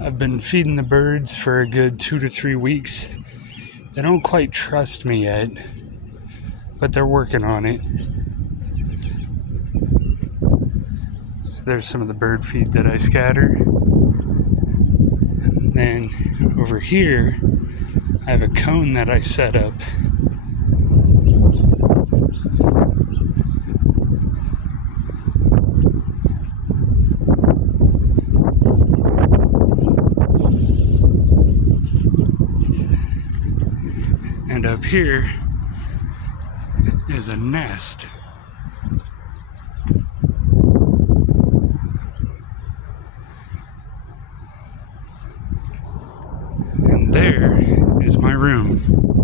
I've been feeding the birds for a good 2 to 3 weeks. They don't quite trust me yet, but they're working on it. So there's some of the bird feed that I scatter. Then over here, I have a cone that I set up. And up here is a nest. And there is my room.